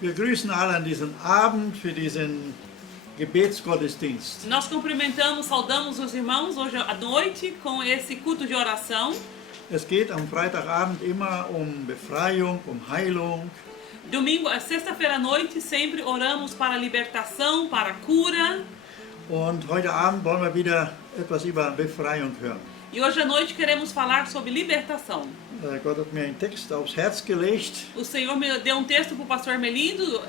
Wir grüßen alle an diesem Abend für diesen Gebetsgottesdienst. Nós cumprimentamos, saudamos os irmãos hoje à noite com esse culto de oração. Es geht am Freitagabend immer um Befreiung, um Heilung. Domingo, sexta-feira à noite, sempre oramos para libertação, para cura. Und heute Abend wollen wir wieder etwas über Befreiung hören. E hoje à noite queremos falar sobre libertação. Gott hat mir einen Text aufs Herz gelegt. O Senhor me deu um texto para o pastor Melindo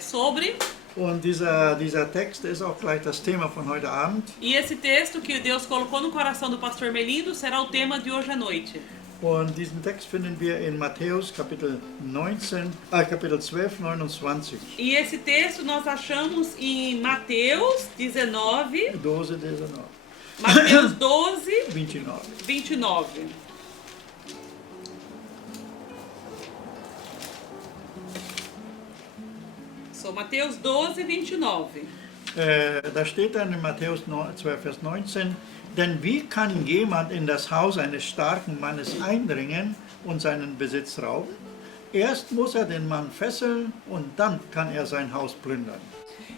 sobre. Und dieser Text ist auch gleich das Thema von heute Abend. E esse texto que Deus colocou no coração do pastor Melindo será o tema de hoje à noite. Und diesen Text finden wir in Matthäus Kapitel 12, 29. E esse texto nós achamos em Mateus 19. 12, 19. Mateus 12, 29. 29. So, Mateus 12, 29. Da steht dann in Matthäus 12, Vers 19, denn wie kann jemand in das Haus eines starken Mannes eindringen und seinen Besitz rauben? Erst muss er den Mann fesseln und dann kann er sein Haus plündern.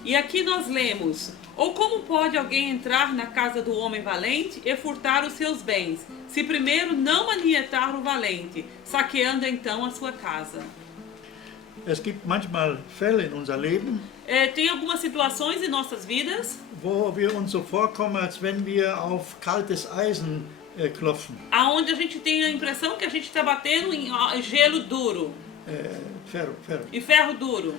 E aqui nós lemos: ou como pode alguém entrar na casa do homem valente e furtar os seus bens, se primeiro não manietar o valente, saqueando então a sua casa? Es gibt manchmal Fälle in unser Leben, Tem algumas situações em nossas vidas wo wir uns so vorkommen, als wenn wir auf kaltes Eisen klopfen. aonde a gente tem a impressão que a gente está batendo em gelo duro Ferro. e ferro duro.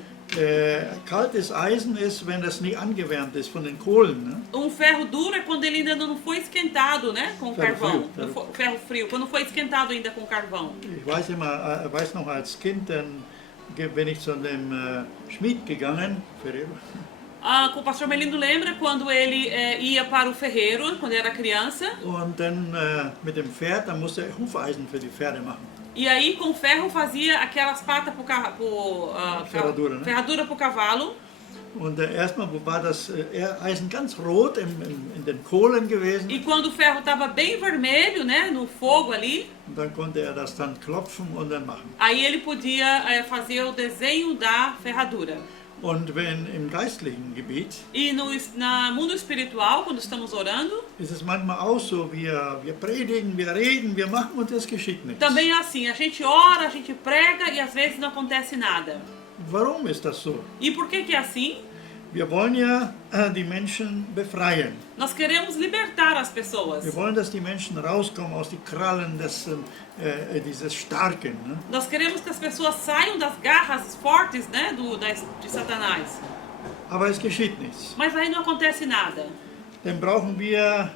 Kaltes Eisen ist, wenn das nie angewärmt ist von den Kohlen. Ne? Ferro duro é quando ele ainda não foi esquentado, né, com Ferro carvão. frio. Ferro frio, quando foi esquentado ainda com carvão. Ich weiß noch als Kind, dann bin ich zu dem Schmied gegangen, Ferreiro. O pastor Melindo lembra quando ele ia para o ferreiro, quando era criança. Und dann mit dem Pferd, dann musste er Hufeisen für die Pferde machen. E aí com ferro fazia aquelas patas Ferradura, né? ferradura pro cavalo. Und erstmal war das Eisen ganz rot in den Kohlen gewesen. E quando o ferro estava bem vermelho, né, no fogo ali, Und dann konnte er das dann klopfen und dann machen. aí ele podia fazer o desenho da ferradura. Und wenn im geistlichen Gebiet, E no mundo espiritual, quando estamos orando, ist es manchmal auch so, wir predigen, wir reden, wir machen und es geschieht nichts. também é assim, a gente ora, a gente prega e às vezes não acontece nada. Warum ist das so? E por que é assim? Wir wollen ja die Menschen befreien. Nós queremos libertar as pessoas. Wir wollen, dass die Menschen rauskommen aus den Krallen dieses Starken. Ne? Nós queremos que as pessoas saiam das garras fortes, né, de Satanás. Aber es geschieht nichts. Mas aí não acontece nada. Dann brauchen wir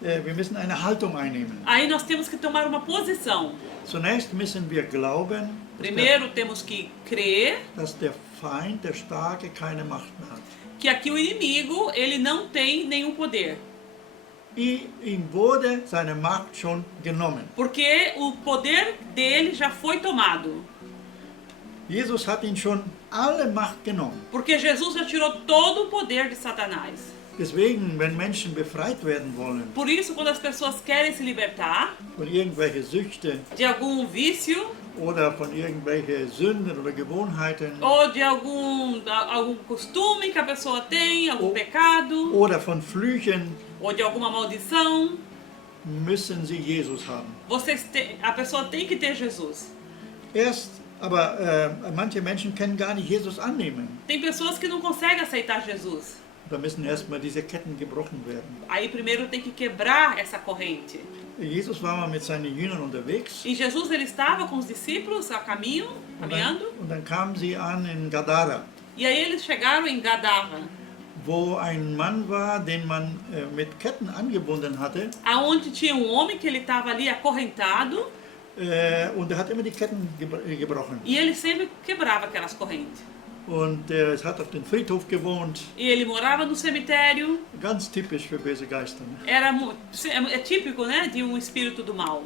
wir müssen eine Haltung einnehmen. Aí nós temos que tomar uma posição. Zunächst müssen wir glauben, Primeiro temos que crer dass der Feind, der Starke, keine Macht mehr hat. que aqui o inimigo, ele não tem nenhum poder. Ihm wurde seine Macht schon genommen. Porque o poder dele já foi tomado. Jesus hat ihn schon alle Macht genommen. Porque Jesus já tirou todo o poder de Satanás. Deswegen, wenn Menschen befreit werden wollen Por isso, quando as pessoas querem se libertar von irgendwelchen Süchten de algum vício oder von irgendwelchen Sünden oder Gewohnheiten ou de algum costume que a pessoa tem, algum pecado, oder von Flüchen, ou de alguma maldição, müssen sie Jesus haben. a pessoa tem que ter Jesus. Aber manche Menschen können gar nicht Jesus annehmen. Tem pessoas que não conseguem aceitar Jesus. Da müssen erstmal diese Ketten gebrochen werden. Aí primeiro tem que quebrar essa corrente. Jesus war mal mit seinen Jüngern unterwegs. E Jesus, ele estava com os discípulos caminhando. Und dann kamen sie an in Gadara, E aí eles chegaram em Gadara, wo ein Mann war, den man mit Ketten angebunden hatte. aonde tinha um homem que ele estava ali acorrentado. Und er hat immer die Ketten gebrochen. E ele sempre quebrava aquelas correntes. Und er hat auf dem Friedhof gewohnt. E ele morava no cemitério. Ganz typisch für böse Geister. Ne? É típico, né, de um espírito do mal.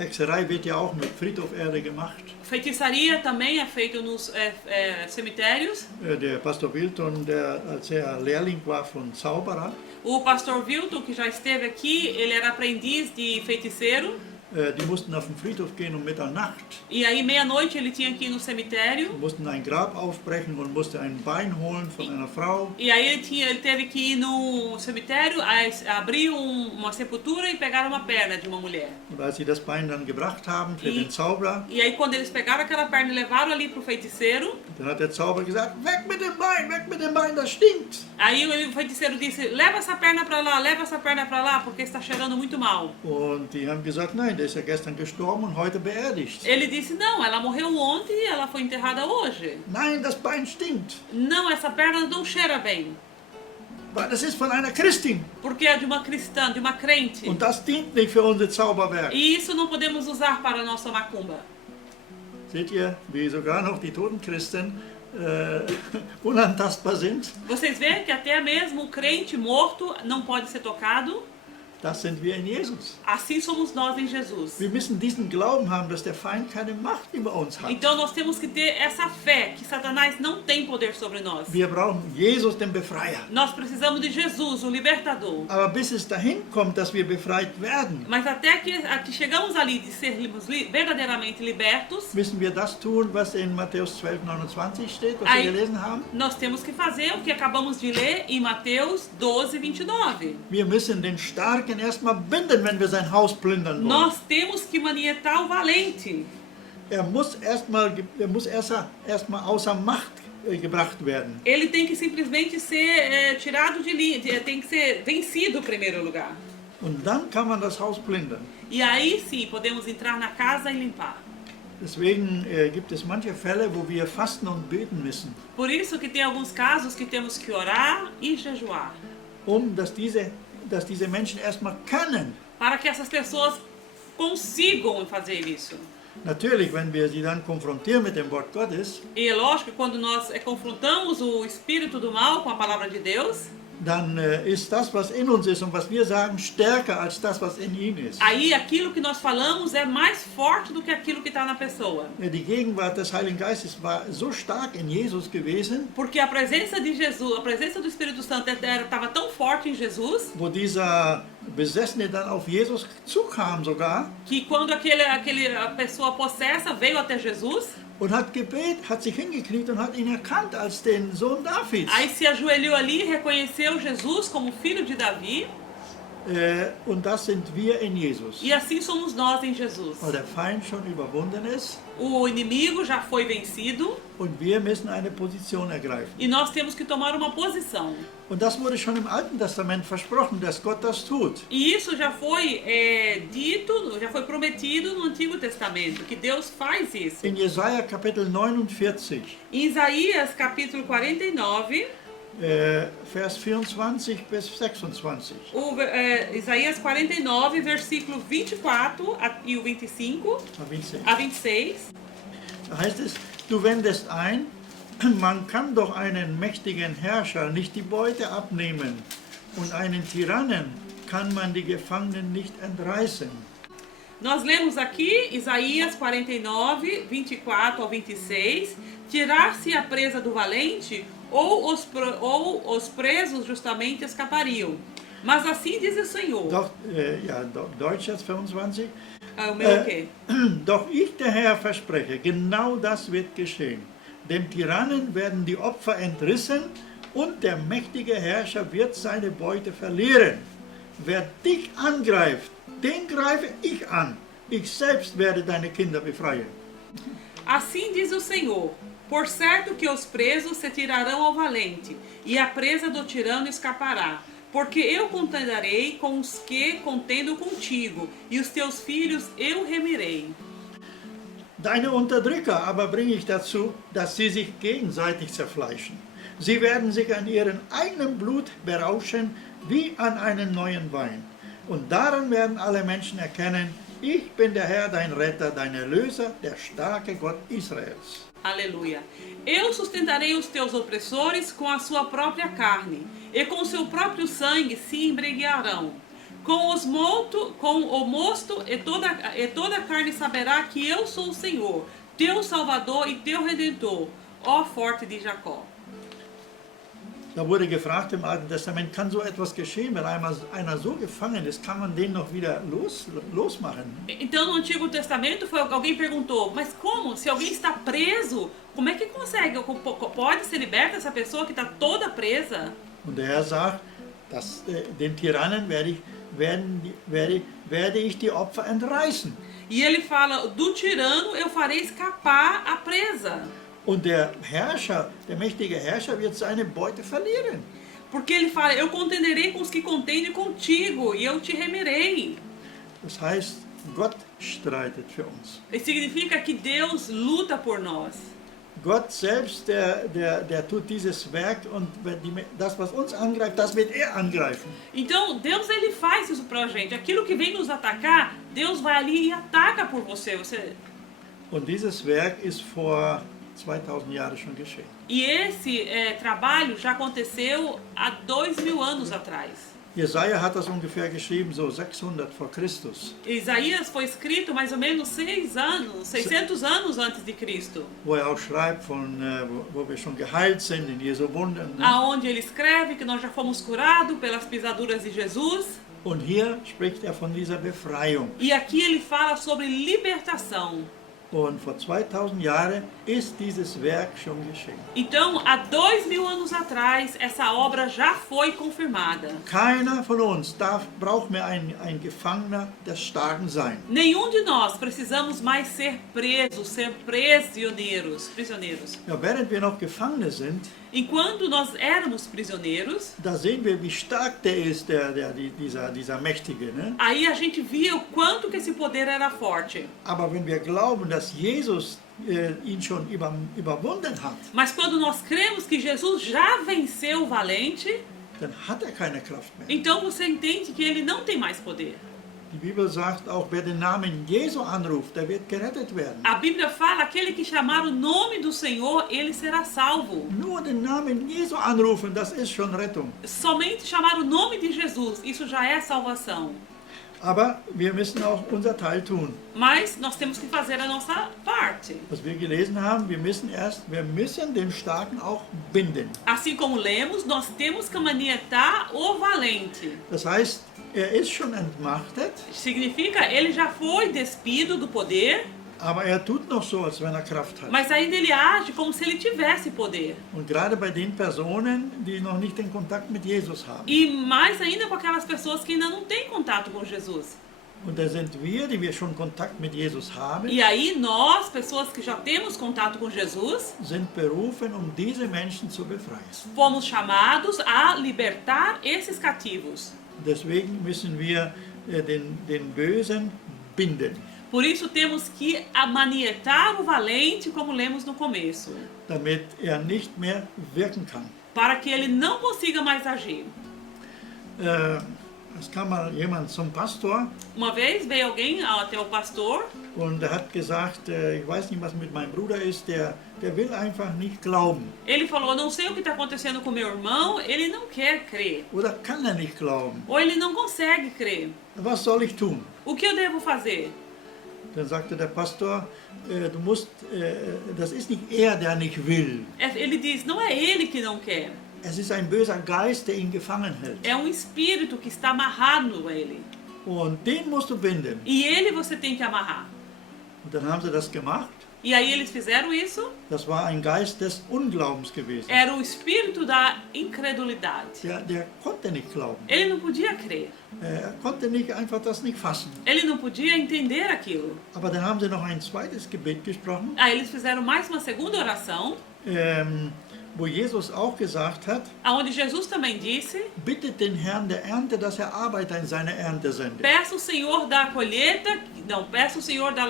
Hexerei wird ja auch mit Friedhoferde gemacht. Feitiçaria também é feito nos cemitérios. Der Pastor Wilton, als er Lehrling war von Zauberer, O pastor Wilton, que já esteve aqui, ele era aprendiz de feiticeiro. Die mussten auf den Friedhof gehen um Mitternacht, E aí, meia-noite, ele tinha que ir no cemitério. mussten ein Grab aufbrechen und musste ein Bein holen von einer Frau. E aí, ele teve que ir no cemitério, abrir uma sepultura e pegar uma perna de uma mulher. Und als sie das Bein dann gebracht haben für den Zauberer, E aí, quando eles pegaram aquela perna e levaram ali pro feiticeiro, dann hat der Zauberer gesagt, weg mit dem Bein, das stinkt. aí o feiticeiro disse: leva essa perna pra lá, leva essa perna pra lá, porque está cheirando muito mal. Und die haben gesagt, nein, der ist ja gestern gestorben und heute beerdigt. Ele disse: não, ela morreu ontem e ela foi enterrada hoje. Nein, das Bein stinkt, Não, essa perna não cheira bem, weil das ist von einer Christin. porque é de uma cristã, de uma crente. Und das dient nicht für unser Zauberwerk. E isso não podemos usar para a nossa macumba. Seht ihr, wie sogar noch die toten Christen unantastbar sind? Vocês veem que até mesmo o crente morto não pode ser tocado? Das sind wir in Jesus. Assim somos nós em Jesus. Wir müssen diesen Glauben haben, dass der Feind keine Macht über uns hat. Então nós temos que ter essa fé que Satanás não tem poder sobre nós. Wir brauchen Jesus, den Befreier. Nós precisamos de Jesus, o libertador. Aber bis es dahin kommt, dass wir befreit werden, Mas até que chegamos ali de sermos verdadeiramente libertos, müssen wir das tun, was in Matthäus 12,29 steht, was Aí- wir gelesen haben. nós temos que fazer o que acabamos de ler em Mateus 12, 29. Wir müssen den Starken erstmal binden, wenn wir sein Haus plündern wollen. Nós temos que manietar o valente. Er muss erstmal außer Macht gebracht werden. Ele tem que simplesmente ser tirado de linha, tem que ser vencido em primeiro lugar. Und dann kann man das Haus plündern. E aí sim podemos entrar na casa e limpar. Deswegen gibt es manche Fälle, wo wir fasten und beten müssen, Por isso que tem alguns casos que temos que orar e jejuar, dass diese Menschen erstmal können. para que essas pessoas consigam fazer isso. Natürlich, wenn wir sie dann konfrontieren mit dem Wort Gottes, E é lógico que quando nós confrontamos o espírito do mal com a palavra de Deus, dann ist das, was in uns ist und was wir sagen, stärker als das, was in ihm ist. aí aquilo que nós falamos é mais forte do que aquilo que está na pessoa. Die Gegenwart des Heiligen Geistes war so stark in Jesus gewesen, Porque a presença de Jesus, a presença do Espírito Santo estava tão forte em Jesus, wo dieser Besessene dann auf Jesus zukam sogar que quando a pessoa possessa veio até Jesus, und hat sich hingekniet und hat ihn erkannt als den Sohn Davids. aí se ajoelhou ali e reconheceu Jesus como filho de Davi, Und das sind wir in Jesus. e assim somos nós em Jesus. Weil der Feind schon überwunden ist O inimigo já foi vencido und wir müssen eine Position ergreifen. e nós temos que tomar uma posição. Und das wurde schon im Alten Testament versprochen, dass Gott das tut. E isso já foi dito, já foi prometido no Antigo Testamento, que Deus faz isso. In Jesaja Kapitel 49, Em Isaías capítulo 49, Vers 24 bis 26. Isaías 49, versículo 24 e o 25 a 26. Da heißt es, du wendest ein, man kann doch einen mächtigen Herrscher nicht die Beute abnehmen und einen Tyrannen kann man die Gefangenen nicht entreißen. Nós lemos aqui Isaías 49, 24 ao 26, tirar-se a presa do valente ou os presos justamente escapariam. Mas assim diz o Senhor. Deutsch jetzt 25. O meu o quê? Doch ich, der Herr, verspreche, genau das wird geschehen. Dem Tyrannen werden die Opfer entrissen und der mächtige Herrscher wird seine Beute verlieren. Wer dich angreift, den greife ich an. Ich selbst werde deine Kinder befreien. Assim diz o Senhor. Por certo que os presos se tirarão ao valente, e a presa do tirano escapará. Porque eu contendarei com os que contendo contigo, e os teus filhos eu remirei. Deine Unterdrücker aber bringe ich dazu, dass sie sich gegenseitig zerfleischen. Sie werden sich an ihrem eigenen Blut berauschen, wie an einem neuen Wein. Und daran werden alle Menschen erkennen, ich bin der Herr, dein Retter, dein Erlöser, der starke Gott Israels. Aleluia. Eu sustentarei os teus opressores com a sua própria carne, e com o seu próprio sangue se embriagarão. Com o mosto e toda a carne saberá que eu sou o Senhor, teu Salvador e teu Redentor, ó forte de Jacó. Da wurde gefragt im Alten Testament, kann so etwas geschehen, wenn einmal einer so gefangen ist, kann man den noch wieder losmachen? Então, no Antigo Testamento, alguém perguntou, mas como? Se alguém está preso, como é que consegue? Pode ser liberta essa pessoa que está toda presa? Und der Herr sagt, den Tyrannen werde ich die Opfer entreißen. E ele fala, do tirano eu farei escapar a presa. Und der Herrscher, der mächtige Herrscher, wird seine Beute verlieren. Porque ele fala, eu contenderei com os que contendem contigo e eu te remerei. Das heißt, Gott streitet für uns. Isso significa que Deus luta por nós. Gott selbst, der tut dieses Werk und das, was uns angreift, das wird er angreifen. Então, Deus ele faz isso pra gente. Aquilo que vem nos atacar, Deus vai ali e ataca por você. Und dieses Werk ist vor 2000 Jahren schon geschehen. E esse trabalho já aconteceu há 2000 anos atrás. Jesaja hat das ungefähr geschrieben, so 600 vor Christus. Isaías foi escrito mais ou menos 600 anos antes de Cristo. Wo auch schreibt, wo wir schon geheilt sind in Jesu Wunden. Aonde ele escreve que nós já fomos curados pelas pisaduras de Jesus. Und hier spricht von dieser Befreiung. E aqui ele fala sobre libertação. Und vor 2000 Jahren ist dieses Werk schon geschehen. Então, há 2000 anos atrás, essa obra já foi confirmada. Keiner von uns braucht mehr ein Gefangener des Starken sein. Nenhum de nós precisamos mais ser presos, ser prisioneiros. Ja, während wir noch Gefangene sind, Enquanto nós éramos prisioneiros, da sehen wir, wie stark der ist, dieser Mächtige. Ne? aí a gente via o quanto que esse poder era forte. Aber wenn wir glauben, dass Jesus ihn schon überwunden hat, Mas quando nós cremos que Jesus já venceu o valente, dann hat er keine Kraft mehr. então você entende que ele não tem mais poder. Die Bibel sagt auch, wer den Namen Jesu anruft, der wird gerettet werden. A Bíblia fala, aquele que chamar o nome do Senhor, ele será salvo. Nur den Namen Jesu anrufen, das ist schon Rettung. Somente chamar o nome de Jesus, isso já é salvação. Aber wir müssen auch unser Teil tun. Mas nós temos que fazer a nossa parte. Was wir gelesen haben, wir müssen den Starken auch binden. Assim como lemos, nós temos que manietar o valente. Das heißt, er ist schon entmachtet, Significa, ele já foi despido do poder, aber er tut noch so, als wenn er Kraft hat. mas ainda ele age como se ele tivesse poder. Und gerade bei den Personen, die noch nicht den Kontakt mit Jesus haben. E mais ainda com aquelas pessoas que ainda não têm contato com Jesus. Und da sind wir, die wir schon Kontakt mit Jesus haben, E aí nós, pessoas que já temos contato com Jesus, sind berufen, diese Menschen zu befreien. fomos chamados a libertar esses cativos. Deswegen müssen wir den Bösen binden, Por isso temos que manietar o valente, como lemos no começo, damit er nicht mehr wirken kann. para que ele não consiga mais agir. Es kam mal jemand zum Pastor Uma vez veio alguém até o pastor und er hat gesagt, ich weiß nicht, was mit meinem Bruder ist, der will einfach nicht glauben. ele falou, não sei o que está acontecendo com meu irmão, ele não quer crer, Oder kann er nicht glauben? ou ele não consegue crer. Was soll ich tun? O que eu devo fazer? Dann sagte der Pastor, das ist nicht er, der nicht will. Ele diz, não é ele que não quer, Es ist ein böser Geist, der ihn gefangen hält. é um espírito que está amarrado a ele. Und den musst du binden. E ele você tem que amarrar. Und dann haben sie das gemacht. E aí eles fizeram isso. Das war ein Geist des Unglaubens gewesen. Era o espírito da incredulidade. Der konnte nicht glauben. Ele não podia crer. Er konnte nicht einfach das nicht fassen. Ele não podia entender aquilo. Aber dann haben sie noch ein zweites Gebet gesprochen, Aí eles fizeram mais uma segunda oração, wo Jesus auch gesagt hat, aonde Jesus também disse, bittet den Herrn der Ernte, dass er Arbeiter in seine Ernte sendet. peça o Senhor da colheita, não, peça o Senhor da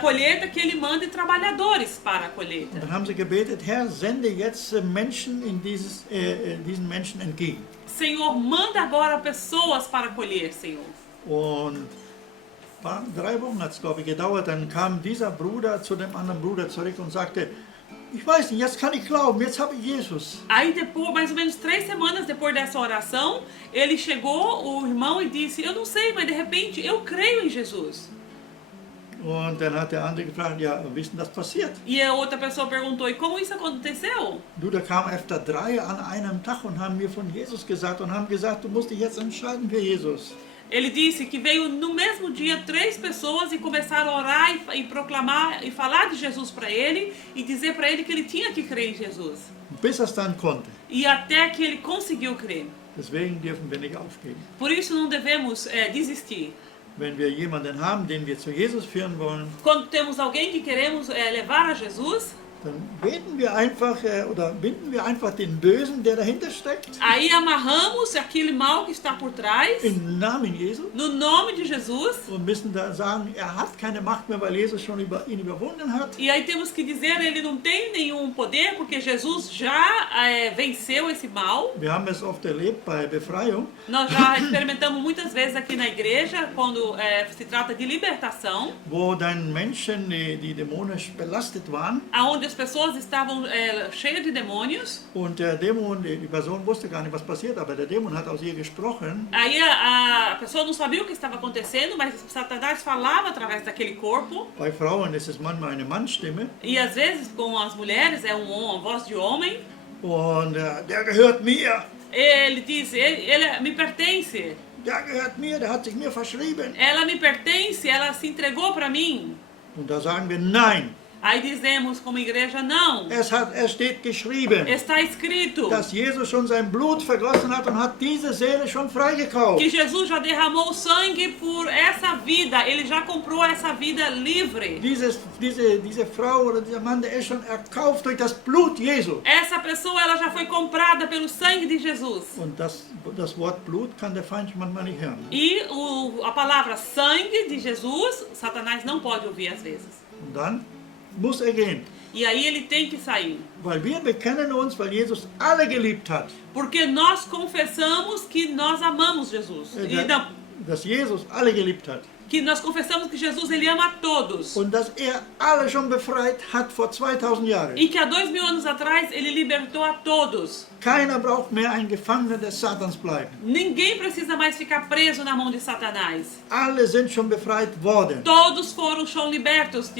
colheita que ele mande trabalhadores para a colheita. Und dann haben sie gebetet, Herr, sende jetzt Menschen in diesen Menschen entgegen. Senhor, manda agora pessoas para colher, Senhor. Und 3 Wochen hat es, glaube ich, gedauert, dann kam dieser Bruder zu dem anderen Bruder zurück und sagte, ich weiß nicht, jetzt kann ich glauben, jetzt habe ich Jesus. Aí depois, mais ou menos 3 semanas depois dessa oração, ele chegou, o irmão, e disse, eu não sei, mas de repente eu creio em Jesus. Und dann hat der andere gefragt, ja, wie ist denn das passiert? E a outra pessoa perguntou, e como isso aconteceu? Du, da kamen öfter 3 an einem Tag und haben mir von Jesus gesagt und haben gesagt, du musst dich jetzt entscheiden für Jesus. Ele disse que veio no mesmo dia 3 pessoas e começaram a orar e proclamar e falar de Jesus para ele e dizer para ele que ele tinha que crer em Jesus. Bis er es dann konnte. E até que ele conseguiu crer. Deswegen dürfen wir nicht aufgeben. Por isso não devemos desistir. Wenn wir jemanden haben, den wir zu Jesus führen wollen, Quando temos alguém que queremos levar a Jesus, dann beten wir einfach oder binden wir einfach den Bösen, der dahinter steckt, aí amarramos aquele mal que está por trás, im Namen Jesu no nome de Jesus. und müssen da sagen, er hat keine Macht mehr, weil Jesus schon ihn überwunden hat. E aí temos que dizer, ele não tem nenhum poder, porque Jesus já venceu esse mal. Wir haben es oft erlebt bei Befreiung, Nós já experimentamos muitas vezes aqui na igreja, quando se trata de libertação, wo dann Menschen, die dämonisch belastet waren, aonde as pessoas estavam cheias de demônios. und der Dämon, die Person wusste gar nicht, was passiert, aber der Dämon hat aus ihr gesprochen. Aí a pessoa não sabia o que estava acontecendo, mas Satanás falava através daquele corpo. Bei Frauen ist es manchmal eine Mannstimme E às vezes com as mulheres é uma voz de homem. und der gehört mir, Ele diz, ele me pertence. der gehört mir, der hat sich mir verschrieben. Ela me pertence, ela se entregou para mim. Und da sagen wir nein. Aí dizemos como igreja, não. Es steht geschrieben, Está escrito dass Jesus schon sein Blut vergossen hat und hat diese Seele schon freigekauft. que Jesus já derramou sangue por essa vida. Ele já comprou essa vida livre. Diese Frau oder dieser Mann, der ist schon erkauft durch das Blut Jesu. Essa pessoa ela já foi comprada pelo sangue de Jesus. Und das Wort Blut kann der Feind manchmal nicht hören. E a palavra sangue de Jesus, Satanás não pode ouvir às vezes. Und dann muss er gehen. E aí ele tem que sair. Weil wir bekennen uns, weil Jesus alle geliebt hat. Porque nós confessamos que nós amamos Jesus. Dass Jesus alle geliebt hat. Que nós confessamos que Jesus ele ama a todos. Und dass er alle schon befreit hat vor 2000 Jahren. E que há 2000 anos atrás ele libertou a todos. Keiner braucht mehr ein Gefangener des Satans bleiben. Ninguém precisa mais ficar preso na mão de Satanás. Alle sind schon befreit worden. Todos foram libertos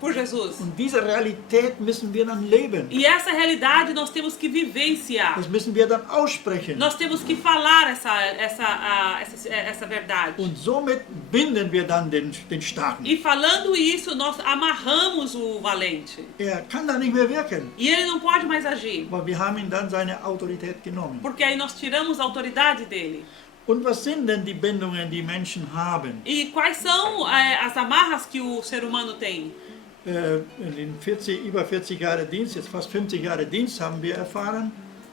por Jesus. Und diese Realität müssen wir dann leben. E essa realidade nós temos que vivenciar. Das müssen wir dann aussprechen. Nós temos que falar essa verdade. Und somit binden wir dann den Starken. E falando isso, nós amarramos o valente. Er kann da nicht mehr wirken, E ele não pode mais agir. weil wir haben ihm dann seine Autorität genommen. Porque aí nós tiramos a autoridade dele. Und was sind denn die Bindungen, die Menschen haben? E quais são as amarras que o ser humano tem? In über 40 Jahre Dienst, jetzt fast 50 Jahre Dienst, haben wir erfahren,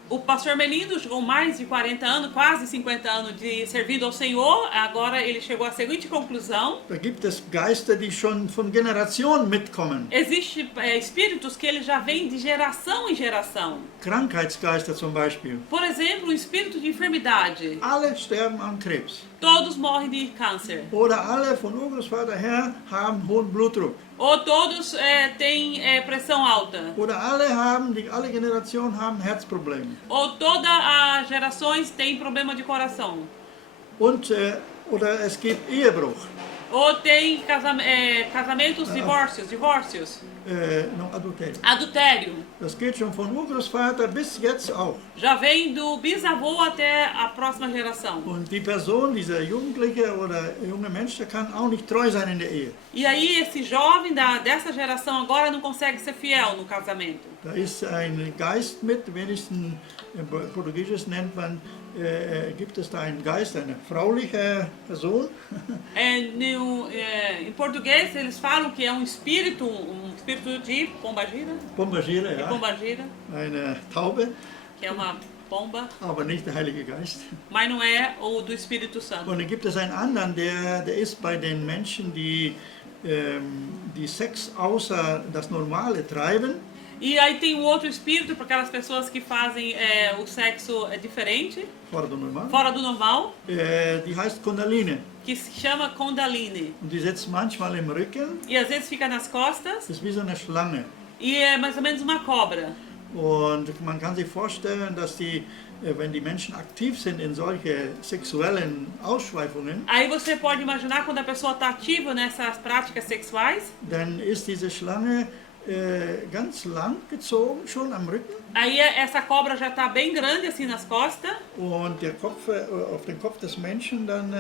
O pastor Melindo chegou mais de 40 anos, quase 50 anos de servindo ao Senhor. Agora ele chegou à seguinte conclusão. da gibt es Geister, die schon von Generationen mitkommen. Existem espíritos que ele já vem de geração em geração. Krankheitsgeister zum Beispiel. Por exemplo, o espírito de enfermidade. Alle sterben an Krebs. Todos morrem de câncer. Oder alle von Urgroßvater her haben hohen Blutdruck. Ou todos têm pressão alta. Oder alle Generationen haben Herzprobleme. Ou todas as gerações têm problema de coração. Und, oder es gibt Ehebruch. Ou tem casamentos, divórcios. Noch Adulterio. Adultério. Das geht schon von Urgroßvater bis jetzt auch. Já vem do bisavô até a próxima geração. Und die Person, dieser Jugendliche oder junge Mensch, der kann auch nicht treu sein in der Ehe. E aí esse jovem dessa geração agora não consegue ser fiel no casamento. Da ist ein Geist mit, wenigstens im Portugiesisch nennt man, gibt es da einen Geist, eine frauliche Person. Em português eles falam que é um espírito de pombagira. Pombagira, ja. Pombagira, Eine Taube, que é uma pomba, aber nicht der Heilige Geist. mas não é o do Espírito Santo. Und dann gibt es einen anderen, der ist bei den Menschen, die Sex außer das Normale treiben. E aí tem um outro espírito para aquelas pessoas que fazem o sexo diferente, Fora do Normal. fora do normal, Die heißt Kundalini. que se chama Kundalini. Und die sitzt manchmal im Rücken. E às vezes fica nas costas Das ist wie so eine Schlange. e é mais ou menos uma cobra. Und man kann sich vorstellen, dass die wenn die Menschen aktiv sind in solche sexuellen Ausschweifungen, Aí você pode imaginar quando a pessoa está ativa nessas práticas sexuais, dann ist diese Schlange ganz lang gezogen, schon am Rücken, aí essa cobra já está bem grande assim nas costas, und der Kopf, auf den Kopf des Menschen, dann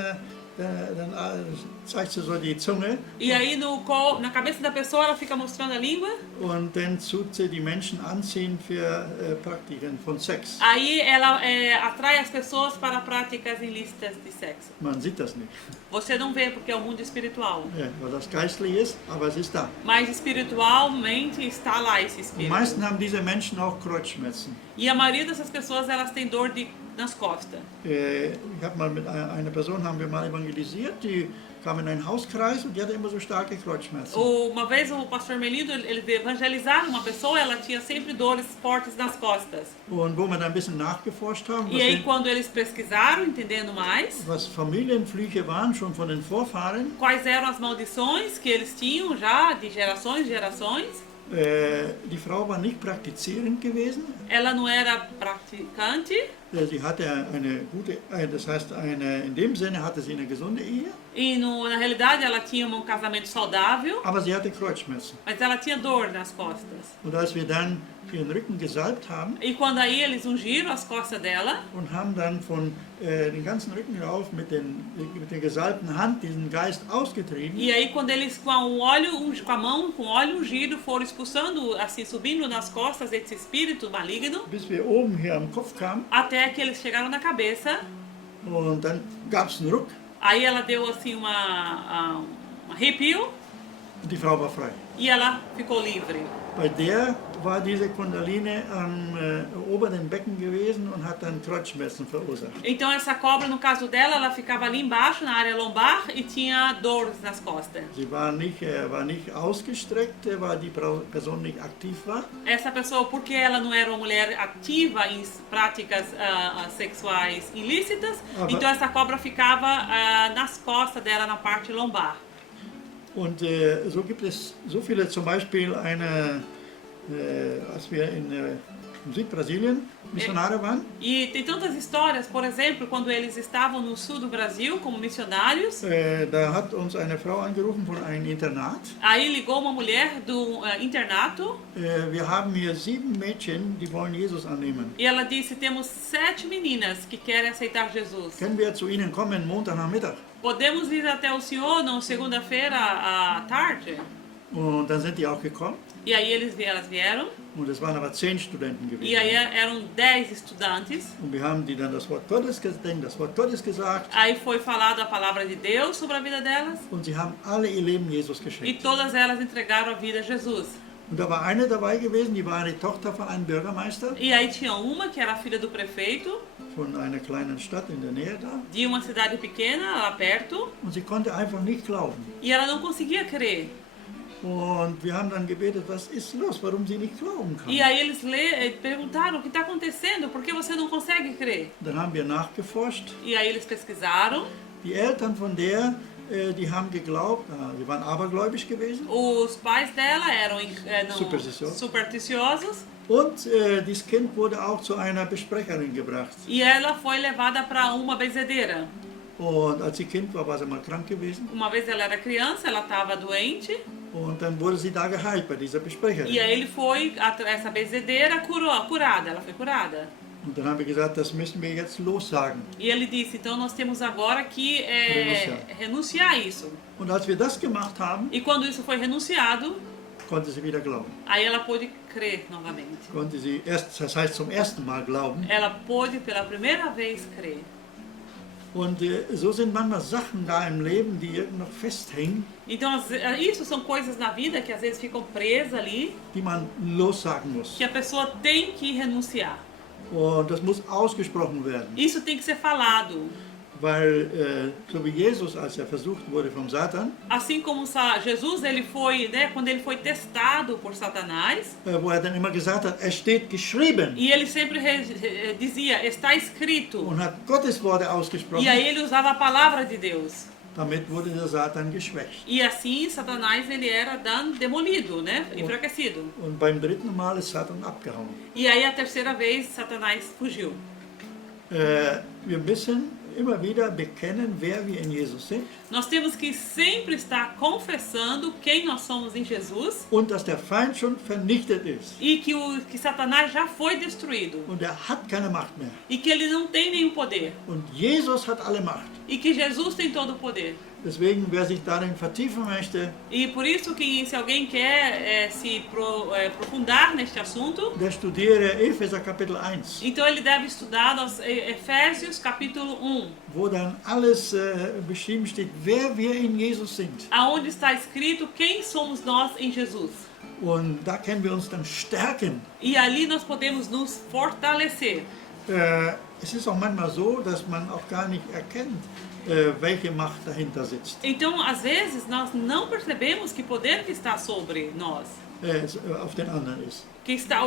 zeigt sie so die Zunge, e aí na cabeça da pessoa ela fica mostrando a língua, und dann tut sie die Menschen anziehen für Praktiken von Sex. aí ela atrai as pessoas para práticas ilícitas de sexo. Man sieht das nicht, Você não vê porque é o mundo espiritual, ja, weil das geistlich ist, aber es ist da. mas espiritualmente está lá esse Die espírito. meisten haben diese Menschen auch Kreuzschmerzen. E a maioria dessas pessoas elas têm dor nas costas. Ich habe mal mit einer Person haben wir mal evangelisiert, die kam in einen Hauskreis und die hatte immer so starke Kreuzschmerzen. Uma vez o pastor Melindo, ele evangelizaram uma pessoa, ela tinha sempre dores fortes nas costas. Und wo wir dann ein bisschen nachgeforscht haben, E aí quando eles pesquisaram, entendendo mais, was Familienflüche waren, schon von den Vorfahren, quais eram as maldições que eles tinham já de gerações e gerações, die Frau war nicht praktizierend gewesen. ela não era praticante, Sie hatte eine gute, das heißt, in dem Sinne hatte sie eine gesunde Ehe, e na realidade ela tinha um casamento saudável, aber sie hatte Kreuzschmerzen. mas ela tinha dor nas costas. Und als wir dann ihren Rücken gesalbt haben E quando aí eles ungiram as costas dela, und haben dann von den ganzen Rücken rauf mit der gesalbten Hand diesen Geist ausgetrieben, e aí quando eles com a mão com óleo ungido foram expulsando, assim, subindo nas costas esse espírito maligno, bis wir oben hier am Kopf kamen, até que eles chegaram na cabeça. und dann gab es einen Ruck Aí ela deu assim um arrepio und die Frau war frei. e ela ficou livre. Bei der war diese Kundalini am oberen Becken gewesen und hat dann Kreuzschmerzen verursacht. Então essa cobra, no caso dela, ela ficava ali embaixo, na área lombar, e tinha dores nas costas. Sie war nicht ausgestreckt, weil die Person nicht aktiv war. Essa pessoa, porque ela não era uma mulher ativa em práticas sexuais ilícitas, então essa cobra ficava nas costas dela, na parte lombar. Und so gibt es so viele, zum Beispiel als wir in Südbrasilien Missionare waren, E tem tantas histórias, por exemplo, quando eles estavam no sul do Brasil como missionários, da hat uns eine Frau angerufen von einem Internat. aí ligou uma mulher do internato Wir haben hier 7 Mädchen, die wollen Jesus annehmen. e ela disse: temos 7 meninas que querem aceitar Jesus. Können wir zu ihnen kommen, Montagnachmittag? Podemos ir até o senhor na segunda-feira à tarde? Und dann sind die auch gekommen. E aí elas vieram, Und es waren aber 10 Studenten e gewesen. aí eram 10 estudantes. Und wir haben die dann das Wort Gottes gesagt. Aí foi falada a palavra de Deus sobre a vida delas, Und sie haben alle ihr Leben Jesus e geschenkt. todas elas entregaram a vida a Jesus. Und da war eine dabei gewesen, die war eine Tochter von einem Bürgermeister E aí tinha uma que era filha do prefeito, von einer kleinen Stadt in der Nähe da. de uma cidade pequena, lá perto, Und sie konnte einfach nicht glauben. e ela não conseguia crer. Und wir haben dann gebetet, was ist los, warum sie nicht glauben kann. E aí eles perguntaram: o que está acontecendo? Por que você não consegue crer? Dann haben wir nachgeforscht. E aí eles pesquisaram. Die Eltern von der, die haben geglaubt, sie waren abergläubisch gewesen. Os pais dela eram Supersticiosos. supersticiosos. Und dieses Kind wurde auch zu einer Besprecherin gebracht. E ela foi levada para uma benzedeira. Und als sie Kind war, war sie mal krank gewesen. Uma vez ela era criança, ela estava doente. Und dann wurde sie da geheilt bei dieser Besprecherin. E aí ele foi, essa benzedeira curada, ela foi curada. Und dann haben wir gesagt, das müssen wir jetzt lossagen. E ele disse: então nós temos agora que renunciar a isso. Und als wir das gemacht haben, E quando isso foi renunciado, konnte sie wieder glauben. aí ela pôde crer novamente. Konnte sie das heißt zum ersten Mal glauben. Ela pôde pela primeira vez crer. Und so sind manchmal Sachen da im Leben, die noch festhängen, Então isso são coisas na vida que às vezes ficam presas ali, die man lossagen muss. que a pessoa tem que renunciar. Und das muss ausgesprochen werden. Isso tem que ser falado. Weil, so wie Jesus, als er versucht wurde vom Satan, Assim como Jesus, ele foi, quando ele foi testado por Satanás, wo er dann immer gesagt hat, es steht geschrieben, e ele sempre dizia: está escrito. und hat Gottes Worte ausgesprochen, E aí ele usava a palavra de Deus. damit wurde der Satan geschwächt. E assim Satanás ele era demolido, né? Enfraquecido. Und beim 3. Mal ist Satan abgehauen. E aí a terceira vez Satanás fugiu. Wir müssen immer wieder bekennen, wer wir in Jesus sind Nós temos que sempre estar confessando quem nós somos em Jesus und dass der Feind schon vernichtet ist. e que Satanás já foi destruído Und er hat keine Macht mehr. e que ele não tem nenhum poder Und Jesus hat alle Macht. e que Jesus tem todo o poder. Deswegen, wer sich darin vertiefen möchte, E por isso que se alguém quer se aprofundar neste assunto, der studiere Epheser Kapitel 1, então ele deve estudar Efésios capítulo 1, wo dann alles beschrieben steht, wer wir in Jesus sind. aonde está escrito quem somos nós em Jesus. Und da können wir uns dann stärken. E ali nós podemos nos fortalecer. Es ist auch manchmal so, dass man auch gar nicht erkennt, welche Macht dahinter sitzt. Então, às vezes, nós não percebemos que poder que está sobre nós, Auf den anderen ist. que está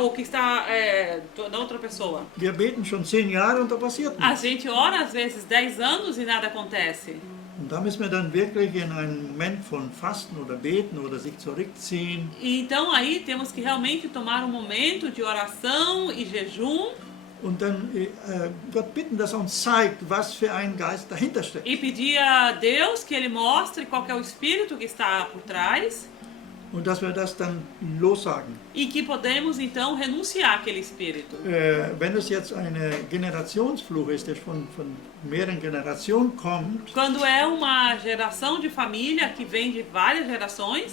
na outra pessoa. Wir beten schon 10 Jahre und da passiert A nichts. gente ora às vezes 10 anos e nada acontece. Und da müssen wir dann wirklich in einen Moment von Fasten oder Beten oder sich zurückziehen E então aí temos que realmente tomar um momento de oração e jejum und dann Gott bitten, dass er uns zeigt, was für ein Geist dahinter steckt. e pedir a Deus que Ele mostre qual que é o espírito que está por trás Und dass wir das dann lossagen. e que podemos então renunciar àquele espírito. Wenn es jetzt eine Generationsfluch ist, der von mehreren Generationen kommt, Quando é uma geração de família que vem de várias gerações,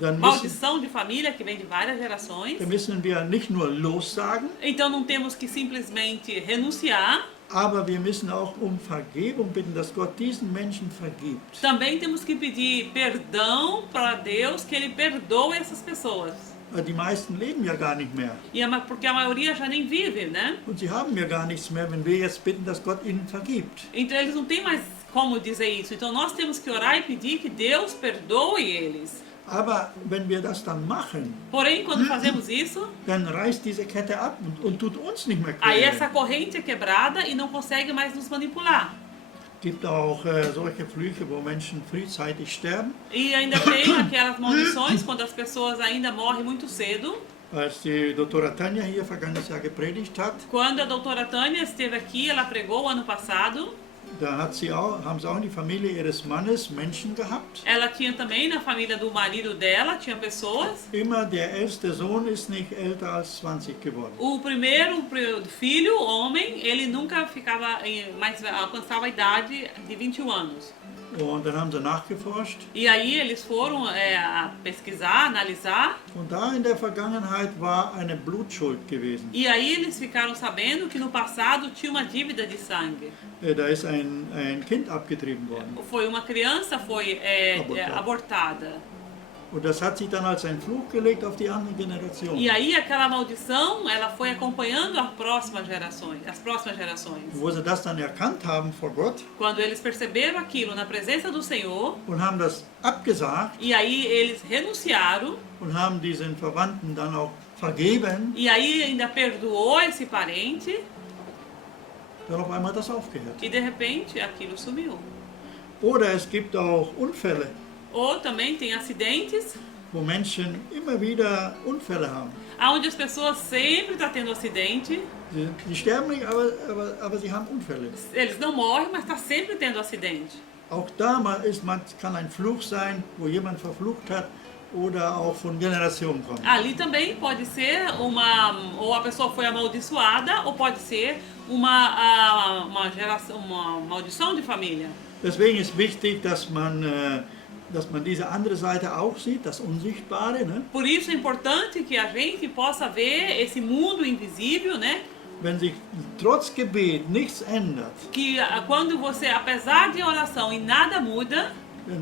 dann maldição de família que vem de várias gerações, müssen wir nicht nur lossagen, então não temos que simplesmente renunciar, aber wir müssen auch um Vergebung bitten, dass Gott diesen Menschen vergibt. também temos que pedir perdão para Deus, que Ele perdoe essas pessoas. Die meisten leben ja gar nicht mehr. Porque a maioria já nem vive, né? Und sie haben ja gar nichts mehr, wenn wir jetzt bitten, dass Gott ihnen vergibt. Então eles não têm mais como dizer isso. Então nós temos que orar e pedir que Deus perdoe eles. Aber wenn wir das dann machen, Porém, quando fazemos isso, dann reißt diese Kette ab und tut uns nicht mehr aí quälen. essa corrente é quebrada e não consegue mais nos manipular. Es gibt auch solche Flüche, wo Menschen frühzeitig sterben. E ainda tem aquelas maldições quando as pessoas ainda morrem muito cedo. Als die Doktora Tanja hier vergangenes Jahr gepredigt hat, Quando a doutora Tânia esteve aqui, ela pregou ano passado. da haben sie auch in die Familie ihres Mannes Menschen gehabt. Ela tinha também na família do marido dela, tinha pessoas. Immer der älteste Sohn ist nicht älter als 20 geworden. O primeiro filho, homem, ele nunca alcançava a idade de 21 anos. Und dann haben sie nachgeforscht. E aí eles foram a pesquisar, analisar. Und da in der Vergangenheit war eine Blutschuld gewesen. E aí eles ficaram sabendo que no passado tinha uma dívida de sangue. Da ist ein Kind abgetrieben worden. Foi uma criança, foi abortada. Und das hat sich dann als ein Fluch gelegt auf die andere Generation. E aí aquela maldição, ela foi acompanhando as próximas gerações. Wo sie das dann erkannt haben vor Gott Quando eles perceberam aquilo na presença do Senhor, und haben das abgesagt e aí eles renunciaram, und haben diesen Verwandten dann auch vergeben, e aí ainda perdoou esse parente, dann auf einmal hat das aufgehört. e de repente aquilo sumiu. Oder es gibt auch Unfälle, Ou também tem acidentes, wo Menschen immer wieder Unfälle haben. onde as pessoas sempre estão tendo acidente. Sie sterben nicht, aber sie haben Unfälle. Eles não morrem, mas está sempre tendo acidente. Auch da kann ein Fluch sein, wo jemand verflucht hat oder auch von Generationen kommt. Ali também pode ser ou a pessoa foi amaldiçoada, ou pode ser uma maldição de família. Deswegen ist wichtig, dass man diese andere Seite auch sieht, das Unsichtbare. Ne? Por isso é importante que a gente possa ver esse mundo invisível, né? Wenn sich trotz Gebet nichts ändert, Que quando você, apesar de oração e nada muda,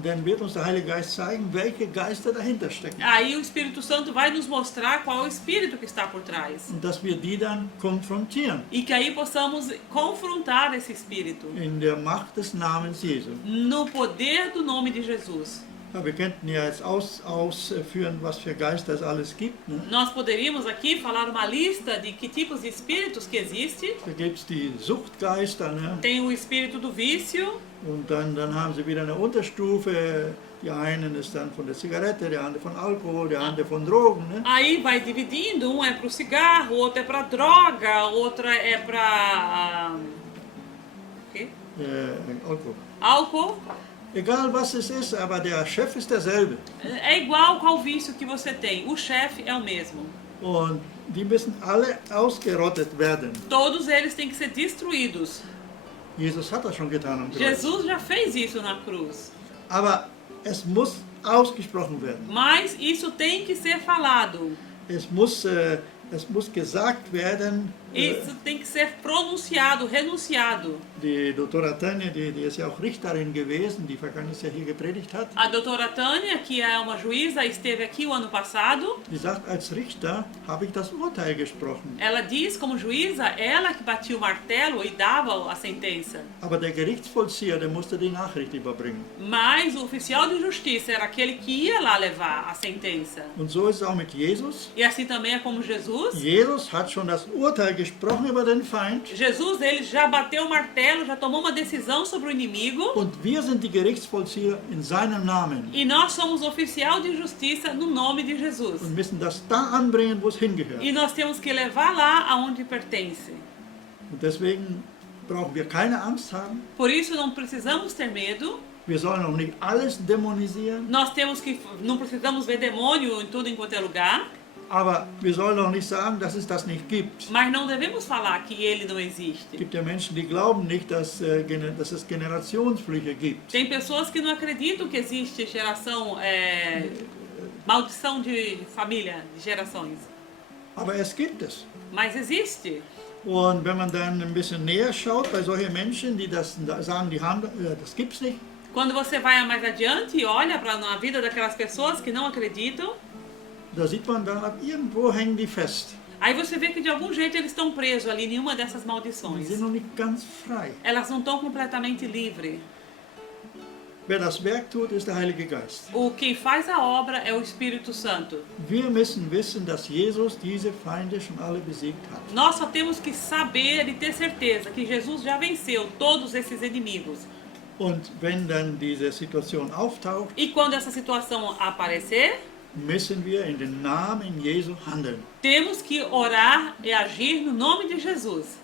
dann wird uns der Heilige Geist zeigen, welche Geister dahinter stecken. aí o Espírito Santo vai nos mostrar qual é o espírito que está por trás. Und dass wir die dann konfrontieren. E que aí possamos confrontar esse espírito In der Macht des Namens Jesu. no poder do nome de Jesus. Ja, wir könnten ja jetzt ausführen, was für Geister es alles gibt. Ne? Nós poderíamos aqui falar uma lista de que tipos de espíritos que existem. Da gibt es die Suchtgeister. Ne? Tem o espírito do vício, Und dann haben sie wieder eine Unterstufe. Die einen ist dann von der Zigarette, der andere von Alkohol, der andere von Drogen. Ne? aí vai dividindo, um é para o cigarro, outro é para droga, outra é para Alkohol. Álcool. Egal was es ist, aber der Chef ist derselbe. É igual qual vício que você tem. O chefe é o mesmo. Und die müssen alle ausgerottet werden. Todos eles têm que ser destruídos. Jesus hat das schon getan am Kreuz. Jesus já fez isso na cruz. Aber es muss ausgesprochen werden. Mas isso tem que ser falado. Es muss gesagt werden. Isso tem que ser pronunciado, renunciado. Die Doktora Tanja, die ist ja auch Richterin gewesen, die vergangenes Jahr hier gepredigt hat. A doutora Tânia, que é uma juíza, esteve aqui o ano passado. Die sagt, als Richter habe ich das Urteil gesprochen. Ela diz, como juíza, ela que batia o martelo e dava a sentença. Aber der Gerichtsvollzieher, der musste die Nachricht überbringen. Mas o oficial de justiça era aquele que ia lá levar a sentença. Und so ist es auch mit Jesus. E assim também é como Jesus. Jesus hat schon das Urteil gesprochen über den Feind. Jesus, ele já bateu o martelo, já tomou uma decisão sobre o inimigo. Und wir sind die Gerichtsvollzieher in seinem Namen. E nós somos oficial de justiça no nome de Jesus. Und müssen das da anbringen, wo es hingehört. E nós temos que levar lá aonde pertence. Und deswegen brauchen wir keine Angst haben. Por isso não precisamos ter medo. Wir sollen auch nicht alles dämonisieren. Não precisamos ver demônio em tudo enquanto é lugar. Aber wir sollen auch nicht sagen, dass es das nicht gibt. Mas não devemos falar que ele não Es existe. gibt ja Menschen, die glauben nicht, dass es Generationsflüche gibt. Tem pessoas que não acreditam que existe maldição de família, de gerações. Aber es gibt es. Mas existe. Und wenn man dann ein bisschen näher schaut bei solchen Menschen, die das sagen, das gibt's nicht, Quando você vai mais adiante e olha para a vida daquelas pessoas que não acreditam, da sieht man dann, irgendwo hängen die fest. aí você vê que de algum jeito eles estão presos ali em uma dessas Die maldições. sind noch nicht ganz frei. Elas não estão completamente livres. Wer das Werk tut, ist der Heilige Geist. O quem faz a obra é o Espírito Santo. Wir müssen wissen, dass Jesus diese Feinde schon alle besiegt hat. Nós só temos que saber e ter certeza que Jesus já venceu todos esses inimigos. Und wenn dann diese Situation auftaucht, E quando essa situação aparecer, müssen wir in den Namen Jesu handeln. temos que orar e agir no nome de Jesus.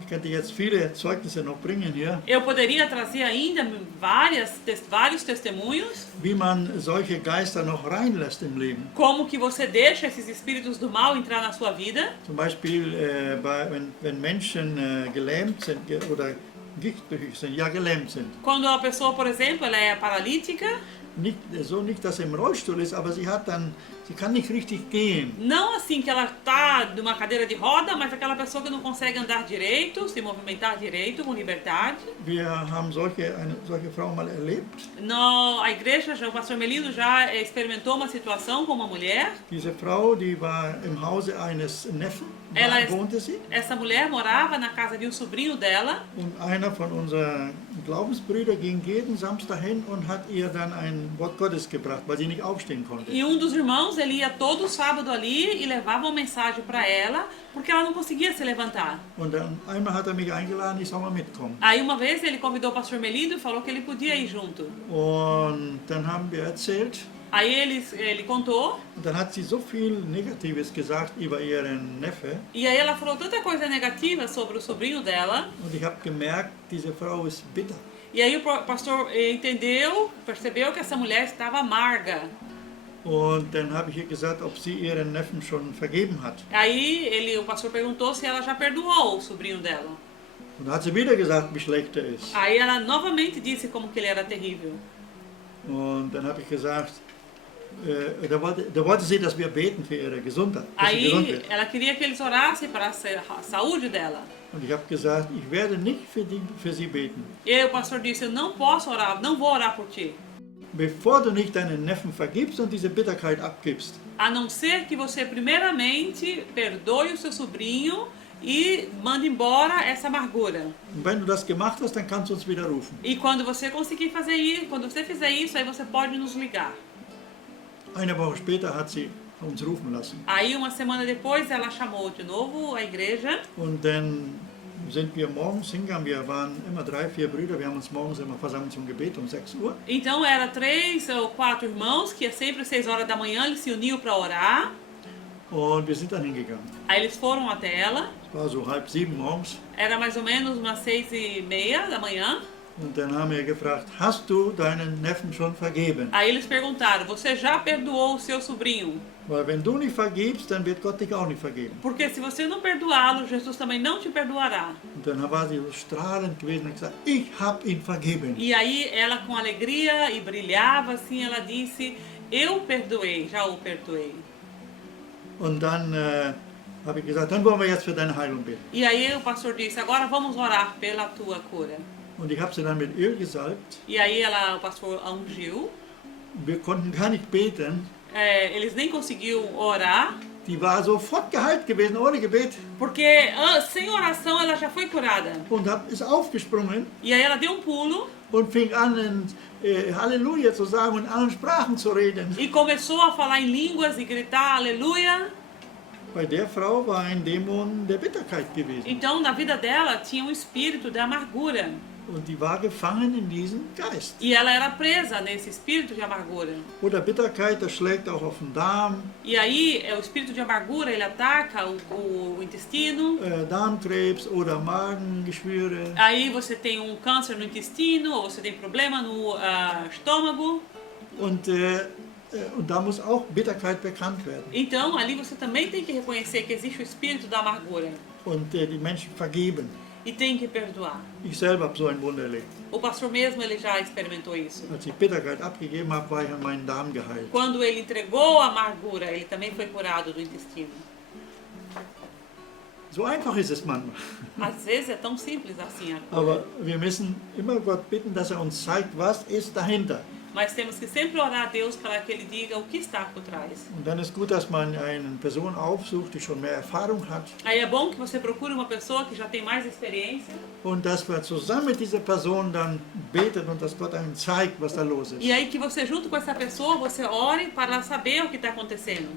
Ich könnte jetzt viele Zeugnisse noch bringen hier, Eu poderia trazer ainda vários testemunhos, wie man solche Geister noch reinlässt im Leben. como que você deixa esses espíritos do mal entrar na sua vida. Zum Beispiel, wenn Menschen gelähmt sind oder gichtbrüchig sind, ja gelähmt sind. Quando a pessoa, por exemplo, ela é paralítica, Nicht, dass sie im Rollstuhl ist, aber sie kann nicht richtig gehen. não assim que ela está numa cadeira de roda, mas aquela pessoa que não consegue andar direito, se movimentar direito, com liberdade. Wir haben eine solche Frau mal erlebt. A igreja, o pastor Melino já experimentou uma situação com uma mulher. Diese Frau, die war im Hause eines Neffen, wohnte sie. Essa mulher morava na casa de um sobrinho dela. Und einer von unseren Glaubensbrüdern ging jeden Samstag hin und hat ihr dann ein Wort Gottes gebracht, weil sie nicht aufstehen konnte. E um dos irmãos, ele ia todo sábado ali e levava uma mensagem para ela, porque ela não conseguia se levantar. Und dann einmal hat mich eingeladen, ich soll mal mitkommen. Aí uma vez ele convidou o pastor Melino e falou que ele podia ir junto. Und dann haben wir erzählt. Aí ele contou. Und dann hat sie so viel Negatives gesagt über ihren Neffe. E aí ela falou tanta coisa negativa sobre o sobrinho dela. Und ich habe gemerkt, diese Frau ist bitter. E aí o pastor percebeu que essa mulher estava amarga. Und dann habe ich ihr gesagt, ob sie ihren Neffen schon vergeben hat. Aí o pastor perguntou se ela já perdoou o sobrinho dela. Und dann hat sie wieder gesagt, wie schlecht er ist. Aí ela novamente disse como que ele era terrível. Und dann habe ich gesagt, da wollte sie, dass wir beten für ihre Gesundheit. Dass sie gesund Aí wird. ela queria que eles orassem para a saúde dela. Und ich habe gesagt, ich werde nicht für sie beten. E aí o pastor disse, eu não posso orar, não vou orar por ti. Bevor du nicht deinen Neffen vergibst und diese Bitterkeit abgibst, A não ser que você primeiramente perdoe o seu sobrinho e mande embora essa amargura. und wenn du das gemacht hast, dann kannst du uns wieder rufen. E quando você conseguir fazer isso, quando você fizer isso, aí você pode nos ligar. Eine Woche später hat sie uns rufen lassen. Aí uma semana depois ela chamou de novo a igreja. Und dann sind wir morgens hingegangen, wir waren immer 3, 4 Brüder, wir haben uns morgens immer versammelt zum Gebet um 6 Uhr. Então era 3 ou 4 irmãos que sempre às 6 horas da manhã eles se uniam para orar. Und wir sind dann hingegangen. Aí eles foram até ela. Es war so 6:30 morgens. Era mais ou menos umas 6:30 da manhã. Und dann haben wir gefragt, hast du deinen Neffen schon vergeben? Aí eles perguntaram, você já perdoou o seu sobrinho? Weil wenn du nicht vergibst, dann wird Gott dich auch nicht vergeben. Porque se você não perdoá-lo, Jesus também não te perdoará. Und dann war sie so strahlend gewesen und gesagt, ich habe ihn vergeben. E aí ela com alegria e brilhava assim, ela disse, eu perdoei, já o perdoei. Und dann habe ich gesagt, dann wollen wir jetzt für deine Heilung beten. E aí o pastor disse, agora vamos orar pela tua cura. Und ich habe sie dann mit Öl gesalbt. E aí o pastor a ungiu. Wir konnten gar nicht beten. Eles nem conseguiam orar, Die war sofort geheilt gewesen, ohne Gebet. porque sem oração ela já foi curada. Und ist aufgesprungen E aí ela deu um pulo und fing an, Halleluja zu sagen und in allen Sprachen zu reden. e começou a falar em línguas e gritar aleluia. Bei der Frau war ein Dämon der Bitterkeit gewesen. Então na vida dela tinha um espírito da amargura. Und die war gefangen in diesem Geist. E ela era presa nesse espírito de amargura. Oder Bitterkeit, das schlägt auch auf den Darm, E aí o espírito de amargura ele ataca o intestino. Darmkrebs oder Magengeschwüre. Aí você tem um câncer no intestino ou você tem problema no estômago. Und da muss auch Bitterkeit bekannt werden. Então ali você também tem que reconhecer que existe o espírito da amargura Und die Menschen vergeben. e tem que perdoar. Ich selber habe so ein Wunder erlebt. O pastor mesmo ele já experimentou isso. Als ich Bitterkeit abgegeben habe, war ich an meinen Darm geheilt. Quando ele entregou a amargura, ele também foi curado do intestino. So einfach ist es manchmal. Às vezes é tão simples assim a cura. Aber wir müssen immer Gott bitten, dass er uns zeigt, was ist dahinter. Mas temos que sempre orar a Deus para que Ele diga o que está por trás. Und dann ist gut, dass man eine Person aufsucht, die schon mehr Erfahrung hat. Aí é bom que você procure uma pessoa que já tem mais experiência. Und dass wir zusammen mit dieser Person dann beten und dass Gott einem zeigt, was da los ist. E aí que você junto com essa pessoa, você ore para saber o que está acontecendo.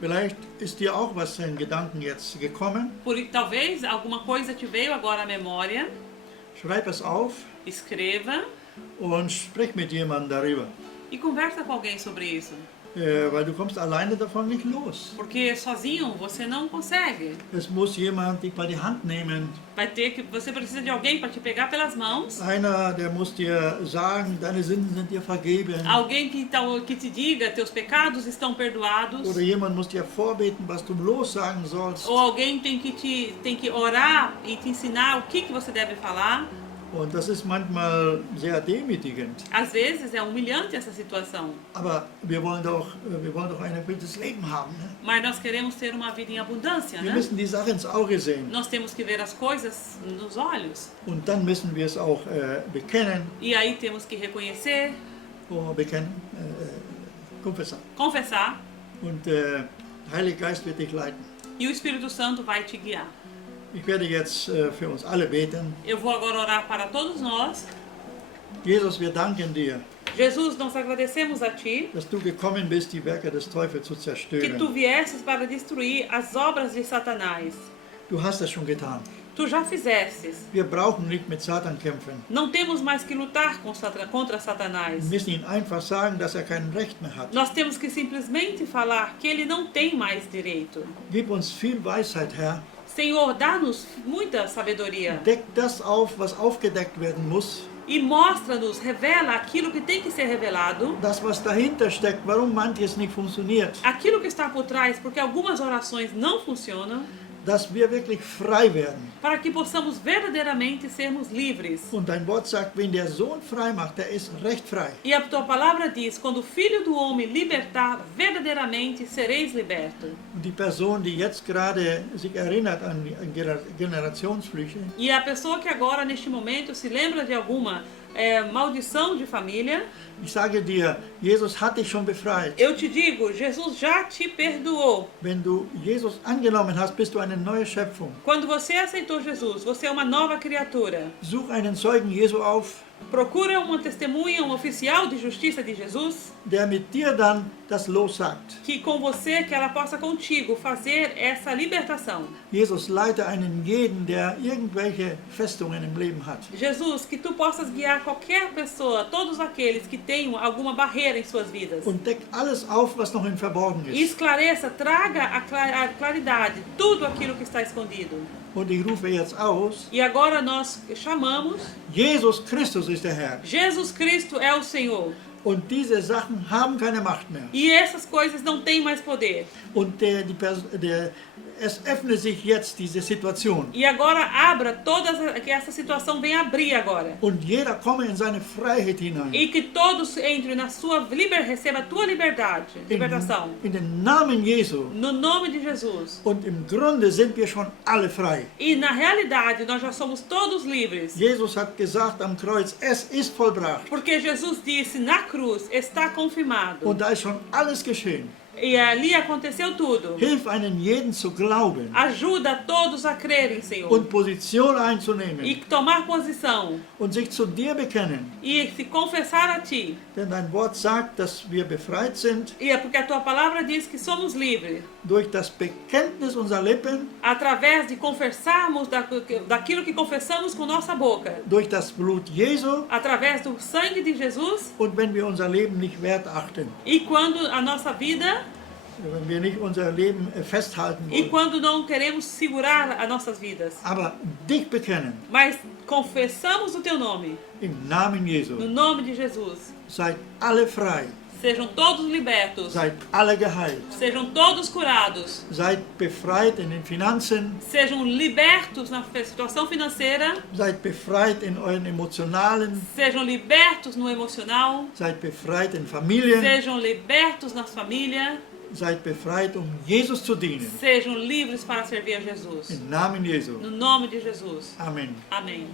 Vielleicht ist dir auch was in Gedanken jetzt gekommen. Talvez alguma coisa te veio agora à memória. Schreib es auf Escreva und sprich mit jemandem darüber. e conversa com alguém sobre isso. Weil du kommst alleine davon nicht los. Porque sozinho você não consegue. Es muss jemand dich bei die Hand nehmen. Você precisa de alguém para te pegar pelas mãos. Einer, der muss dir sagen, deine Sünden sind dir vergeben. Alguém que te diga, teus pecados estão perdoados. Oder jemand muss dir vorbeten, was du bloß sagen sollst. Ou alguém tem que orar e te ensinar o que você deve falar. Und das ist manchmal sehr demütigend. Às vezes é humilhante essa situação. Aber wir wollen doch ein erfülltes Leben haben. Ne? Mas nós queremos ter uma vida em abundância, Wir né? müssen die Sache ins Auge sehen. Nós temos que ver as coisas nos olhos. Und dann müssen wir es auch bekennen. E aí temos que reconhecer, Confessar. confessar. Und der Heilige Geist wird dich leiten. E o Espírito Santo vai te guiar. Ich werde jetzt für uns alle beten. Eu vou agora orar para todos nós. Jesus, wir danken dir, Jesus, nós agradecemos a Ti dass du gekommen bist, die Werke des Teufels zu que Tu zerstören. viesses para destruir as obras de Satanás. Du hast das schon getan. Tu já fizestes. Wir brauchen nicht mit Satan kämpfen. Não temos mais que lutar contra Wir Satanás. müssen ihm einfach sagen, dass er kein Recht mehr hat. Nós temos que simplesmente falar que ele não tem mais direito. Gib uns viel Weisheit, Herr. Senhor, dá-nos muita sabedoria Deck das auf, was aufgedeckt werden muss. e mostra-nos, revela aquilo que tem que ser revelado, Das, was dahinter steckt, warum manches nicht funktioniert. aquilo que está por trás, porque algumas orações não funcionam, Dass wir wirklich frei werden. para que possamos verdadeiramente sermos livres. Und dein Wort sagt, wenn der Sohn frei macht, der ist recht frei. E a tua palavra diz, quando o Filho do Homem libertar, verdadeiramente sereis libertos. Und die Person, die jetzt gerade sich erinnert an Generationsflüche, E a pessoa que agora, neste momento, se lembra de alguma maldição de família, ich sage dir, Jesus hat dich schon befreit. eu te digo, Jesus já te perdoou. Wenn du Jesus angenommen hast, bist du eine neue Schöpfung. Quando você aceitou Jesus, você é uma nova criatura. Such einen Zeugen Jesu auf Procura uma testemunha, um oficial de justiça de Jesus, der mit dir dann das Los sagt. que com você, que ela possa contigo fazer essa libertação. Jesus, leite einen jeden, der irgendwelche Festungen im Leben hat. Jesus, que tu possas guiar qualquer pessoa, todos aqueles que tenham alguma barreira em suas vidas. Und deck alles auf, was noch im Verborgenen E ist. esclareça, traga a claridade, tudo aquilo que está escondido. Und ich rufe jetzt aus, E agora nós chamamos, Jesus Christus ist der Herr. Jesus Cristo é o Senhor. Und diese Sachen haben keine Macht mehr. E essas coisas não têm mais poder. Und es öffnet sich jetzt diese Situation. E agora abra que essa situação venha abrir agora. Und jeder komme in seine Freiheit hinein. E que todos entrem na sua receba a tua liberdade, libertação. In den Namen Jesu. No nome de Jesus. Und im Grunde sind wir schon alle frei. E na realidade nós já somos todos livres. Jesus hat gesagt am Kreuz, es ist vollbracht. Porque Jesus disse na cruz, está confirmado. Und da ist schon alles geschehen. E ali aconteceu tudo. Hilf einen jeden zu glauben Ajuda todos a crerem, Senhor. und Position E einzunehmen tomar posição. und sich zu dir bekennen. E se confessar a Ti. Denn dein Wort sagt, dass wir befreit sind E é porque a Tua palavra diz que somos livres. durch das Bekenntnis unserer Lippen, Através de confessarmos daquilo que confessamos com nossa boca. durch das Blut Jesu Através do sangue de Jesus. und wenn wir unser Leben nicht wert achten, E quando a nossa vida. wenn wir nicht unser Leben festhalten E wollen, quando não queremos segurar as nossas vidas. aber dich bekennen, Mas confessamos o Teu nome. im Namen Jesu, No nome de Jesus. seid alle frei, Sejam todos libertos. seid alle geheilt, Sejam todos curados. seid befreit in den Finanzen, Sejam libertos na situação financeira. seid befreit in euren emotionalen, Sejam libertos no emocional. seid befreit in Familien, Sejam libertos na família. seid befreit, um Jesus zu dienen. Sejam livres para servir a Jesus. Im Namen Jesu. No nome de Jesus. Amen. Amém.